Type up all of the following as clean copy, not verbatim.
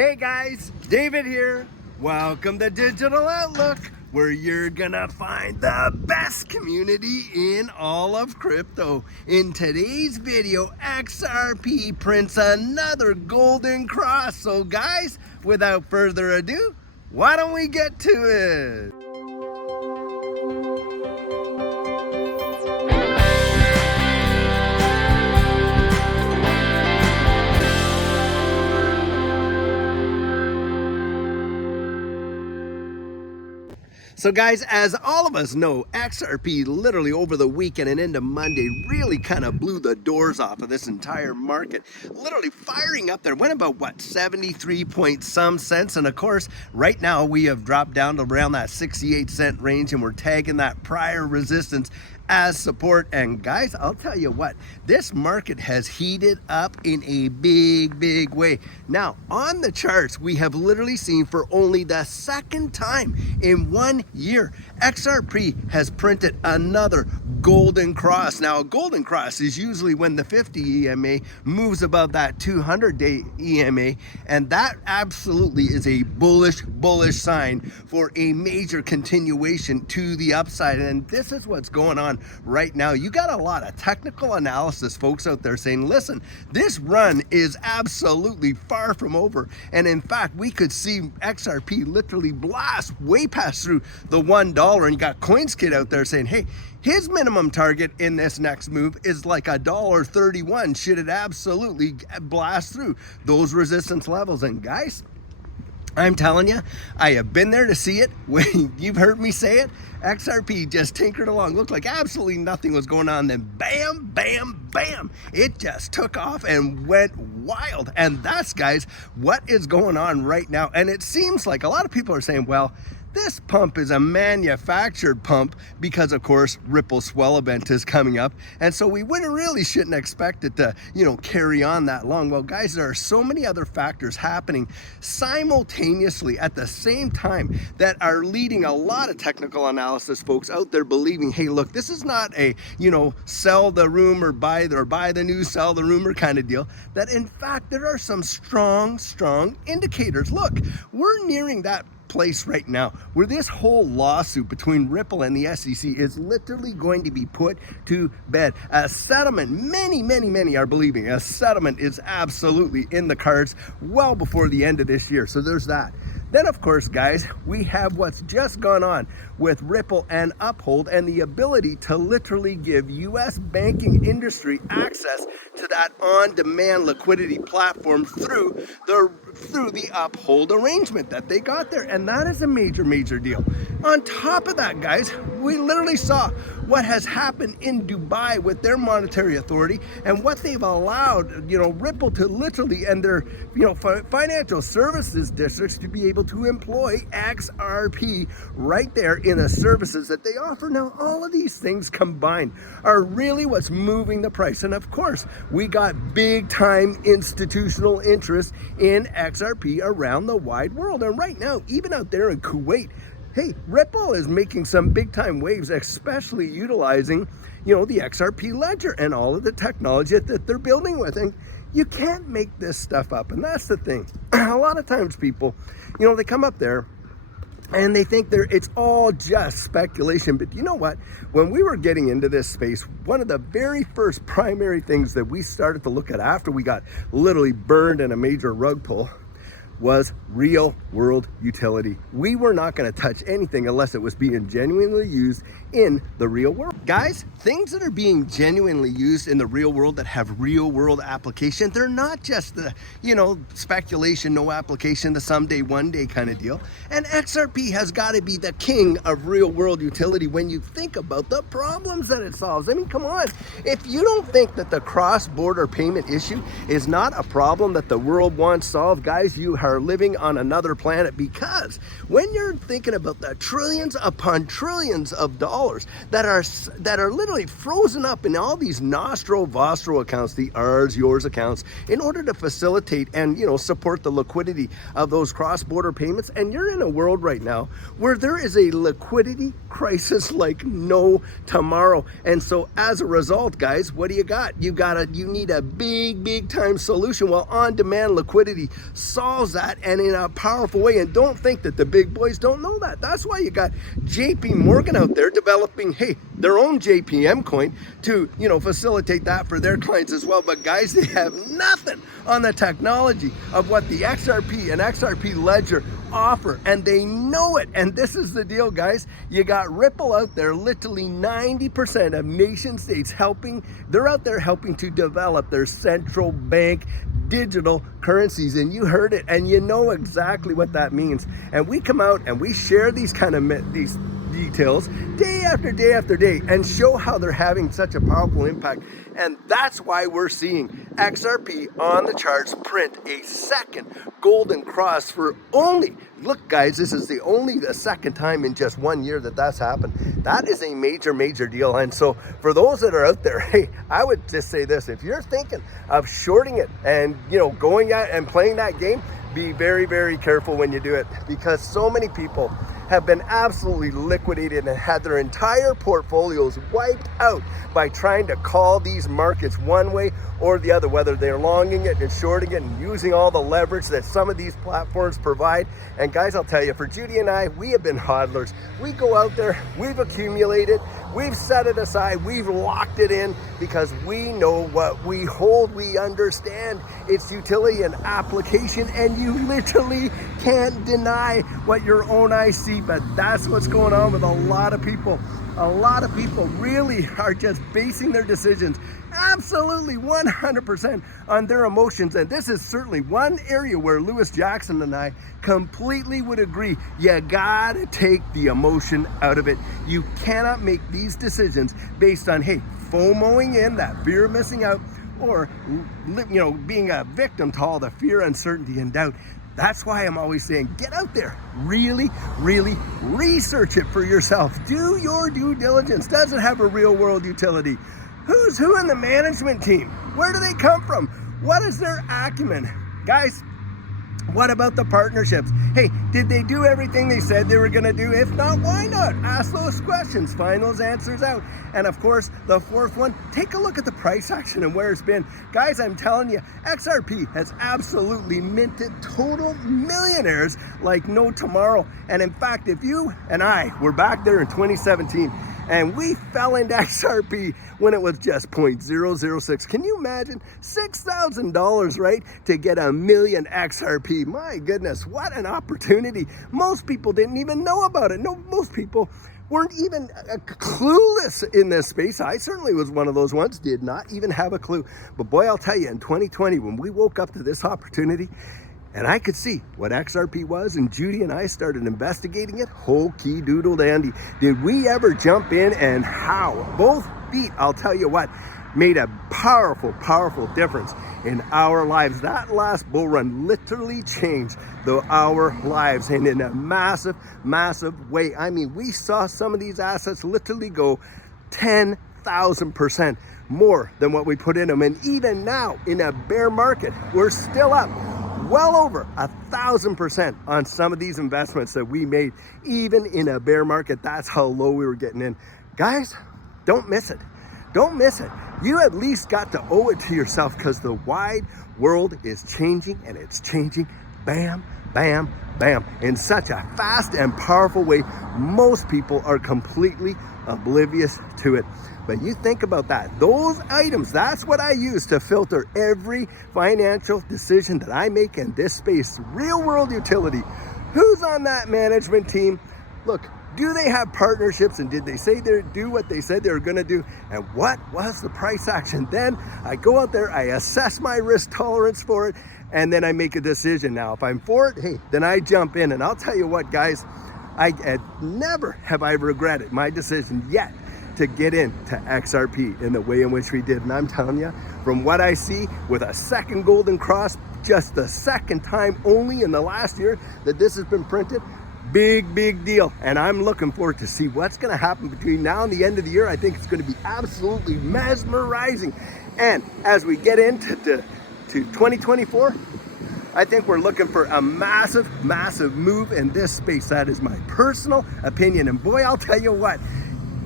Hey guys, David here. Welcome to Digital Outlook, where you're gonna find the best community in all of crypto. In today's video, XRP prints another golden cross. So guys, without further ado, why don't we get to it? So guys, as all of us know, XRP literally over the weekend and into Monday really kind of blew the doors off of this entire market. Literally firing up there, went about what, 73 point some cents. And of course, right now we have dropped down to around that 68-cent range and we're tagging that prior resistance as support. And guys, I'll tell you what, this market has heated up in a big way. Now on the charts, we have literally seen for only the second time in 1 year, XRP has printed another golden cross. Now a golden cross is usually when the 50 EMA moves above that 200-day EMA, and that absolutely is a bullish sign for a major continuation to the upside. And this is what's going on right now. You got a lot of technical analysis folks out there saying, listen, this run is absolutely far from over, and in fact we could see XRP literally blast way past through the $1. And you got CoinSkid out there saying, hey, his minimum target in this next move is like $1.31. Should it absolutely blast through those resistance levels? And guys, I'm telling you, I have been there to see it. You've heard me say it. XRP just tinkered along, looked like absolutely nothing was going on, then bam, it just took off and went wild. And that's, guys, what is going on right now. And it seems like a lot of people are saying, well, this pump is a manufactured pump because, of course, Ripple swell event is coming up. And so we shouldn't expect it to, carry on that long. Well, guys, there are so many other factors happening simultaneously at the same time that are leading a lot of technical analysis folks out there believing, hey, look, this is not a, sell the rumor, buy the news, sell the rumor kind of deal. That in fact, there are some strong indicators. Look, we're nearing that place right now where this whole lawsuit between Ripple and the SEC is literally going to be put to bed. A settlement, many are believing a settlement is absolutely in the cards well before the end of this year. So there's that. Then, of course, guys, we have what's just gone on with Ripple and Uphold and the ability to literally give U.S. banking industry access to that on-demand liquidity platform through the Uphold arrangement that they got there. And that is a major deal. On top of that, guys, we literally saw what has happened in Dubai with their monetary authority and what they've allowed, Ripple to literally and their, financial services districts to be able to employ XRP right there in the services that they offer. Now, all of these things combined are really what's moving the price. And of course, we got big time institutional interest in XRP around the wide world. And right now, even out there in Kuwait, hey, Ripple is making some big time waves, especially utilizing, the XRP ledger and all of the technology that they're building with. And you can't make this stuff up. And that's the thing. A lot of times people, they come up there and they think it's all just speculation. But you know what? When we were getting into this space, one of the very first primary things that we started to look at after we got literally burned in a major rug pull was real world utility. We were not going to touch anything unless it was being genuinely used in the real world. Guys, things that are being genuinely used in the real world that have real world application, they're not just the, speculation, no application, the someday, one day kind of deal. And XRP has got to be the king of real world utility when you think about the problems that it solves. I mean, come on. If you don't think that the cross-border payment issue is not a problem that the world wants solved, guys, you are living on another planet, because when you're thinking about the trillions upon trillions of dollars that are literally frozen up in all these Nostro Vostro accounts, the ours, yours accounts, in order to facilitate and support the liquidity of those cross-border payments. And you're in a world right now where there is a liquidity crisis like no tomorrow. And so as a result, guys, what do you got? You need a big time solution. Well, on-demand liquidity solves that that, and in a powerful way. And don't think that the big boys don't know that. That's why you got JP Morgan out there developing, hey, their own JPM coin to, facilitate that for their clients as well. But guys, they have nothing on the technology of what the XRP and XRP Ledger offer, and they know it. And this is the deal, guys. You got Ripple out there, literally 90% of nation states they're out there helping to develop their central bank digital currencies. And you heard it, and you know exactly what that means. And we come out and we share these these details day after day after day and show how they're having such a powerful impact. And that's why we're seeing XRP on the charts print a second golden cross for only, look guys, this is the second time in just 1 year that's happened. That is a major, major deal. And so for those that are out there, hey, I would just say this: if you're thinking of shorting it and going out and playing that game, be very, very careful when you do it, because so many people have been absolutely liquidated and had their entire portfolios wiped out by trying to call these markets one way or the other, whether they're longing it and shorting it and using all the leverage that some of these platforms provide. And guys, I'll tell you, for Judy and I, we have been hodlers. We go out there, we've accumulated, we've set it aside, we've locked it in, because we know what we hold. We understand its utility and application, and you literally can't deny what your own eyes see. But that's what's going on with a lot of people. A lot of people really are just basing their decisions absolutely 100% on their emotions. And this is certainly one area where Lewis Jackson and I completely would agree. You gotta take the emotion out of it. You cannot make these decisions based on, hey, FOMOing in, that fear of missing out, or being a victim to all the fear, uncertainty, and doubt. That's why I'm always saying, get out there, really, really research it for yourself. Do your due diligence. Does it have a real world utility? Who's who in the management team? Where do they come from? What is their acumen? Guys, what about the partnerships? Hey, did they do everything they said they were going to do? If not, why not? Ask those questions, find those answers out. And of course, the fourth one, take a look at the price action and where it's been. Guys, I'm telling you, XRP has absolutely minted total millionaires like no tomorrow. And in fact, if you and I were back there in 2017 and we fell into XRP when it was just 0.006. Can you imagine? $6,000, right? To get 1 million XRP. My goodness, what an opportunity. Most people didn't even know about it. No, most people weren't even clueless in this space. I certainly was one of those ones, did not even have a clue. But boy, I'll tell you, in 2020, when we woke up to this opportunity, and I could see what XRP was, and Judy and I started investigating it, hokey doodle dandy. Did we ever jump in, and how? Both feet, I'll tell you what, made a powerful, powerful difference in our lives. That last bull run literally changed our lives, and in a massive, massive way. I mean, we saw some of these assets literally go 10,000% more than what we put in them. And even now, in a bear market, we're still up well over 1,000% on some of these investments that we made, even in a bear market. That's how low we were getting in. Guys, don't miss it. Don't miss it. You at least got to owe it to yourself, because the wide world is changing, and it's changing bam, bam, bam, in such a fast and powerful way. Most people are completely oblivious to it. But you think about that. Those items, that's what I use to filter every financial decision that I make in this space. Real world utility. Who's on that management team? Look, do they have partnerships, and did they say they do what they said they were going to do? And what was the price action? Then I go out there, I assess my risk tolerance for it, and then I make a decision. Now, if I'm for it, hey, then I jump in. And I'll tell you what, guys, never have I regretted my decision yet to get into XRP in the way in which we did. And I'm telling you, from what I see, with a second golden cross, just the second time only in the last year that this has been printed, big, big deal. And I'm looking forward to see what's going to happen between now and the end of the year. I think it's going to be absolutely mesmerizing. And as we get into 2024, I think we're looking for a massive, massive move in this space. That is my personal opinion. And boy, I'll tell you what,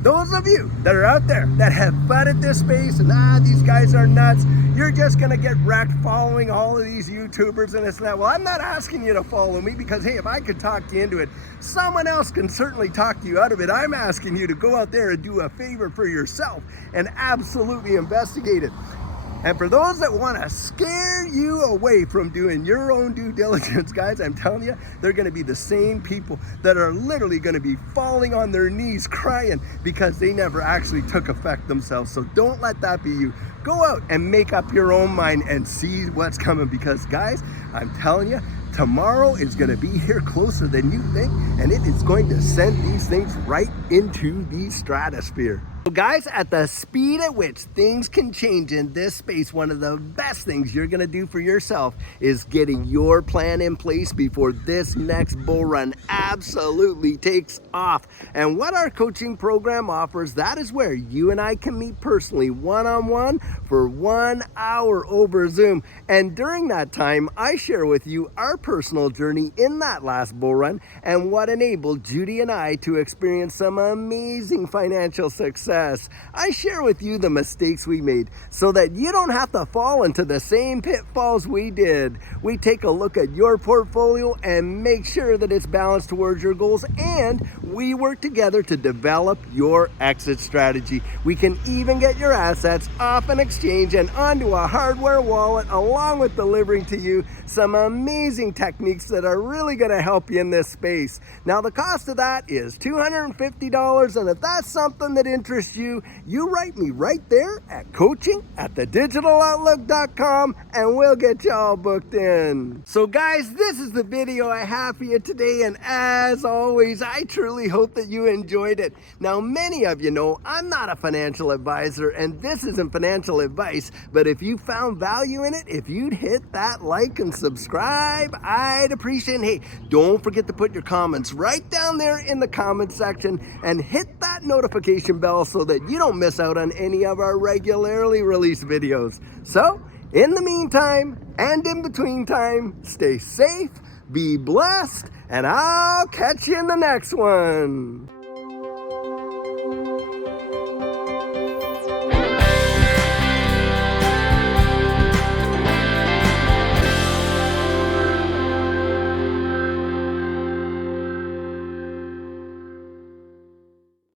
those of you that are out there that have fun at this space and these guys are nuts, you're just gonna get wrecked following all of these YouTubers and this and that. Well, I'm not asking you to follow me because, hey, if I could talk you into it, someone else can certainly talk you out of it. I'm asking you to go out there and do a favor for yourself and absolutely investigate it. And for those that want to scare you away from doing your own due diligence, guys, I'm telling you, they're going to be the same people that are literally going to be falling on their knees crying because they never actually took effect themselves. So don't let that be you. Go out and make up your own mind and see what's coming because, guys, I'm telling you, tomorrow is going to be here closer than you think, and it is going to send these things right into the stratosphere. So guys, at the speed at which things can change in this space, one of the best things you're going to do for yourself is getting your plan in place before this next bull run absolutely takes off. And what our coaching program offers, that is where you and I can meet personally one-on-one for 1 hour over Zoom. And during that time, I share with you our personal journey in that last bull run and what enabled Judy and I to experience some amazing financial success. I share with you the mistakes we made so that you don't have to fall into the same pitfalls we did. We take a look at your portfolio and make sure that it's balanced towards your goals, and we work together to develop your exit strategy. We can even get your assets off an exchange and onto a hardware wallet, along with delivering to you some amazing techniques that are really going to help you in this space. Now, the cost of that is $250, and if that's something that interests you, you write me right there at coaching@thedigitaloutlook.com and we'll get you all booked in. So guys, this is the video I have for you today, and as always, I truly hope that you enjoyed it. Now, many of you know I'm not a financial advisor and this isn't financial advice, but if you found value in it, if you'd hit that like and subscribe, I'd appreciate it. Hey, don't forget to put your comments right down there in the comment section and hit that notification bell so that you don't miss out on any of our regularly released videos. So, in the meantime and in between time, stay safe, be blessed, and I'll catch you in the next one.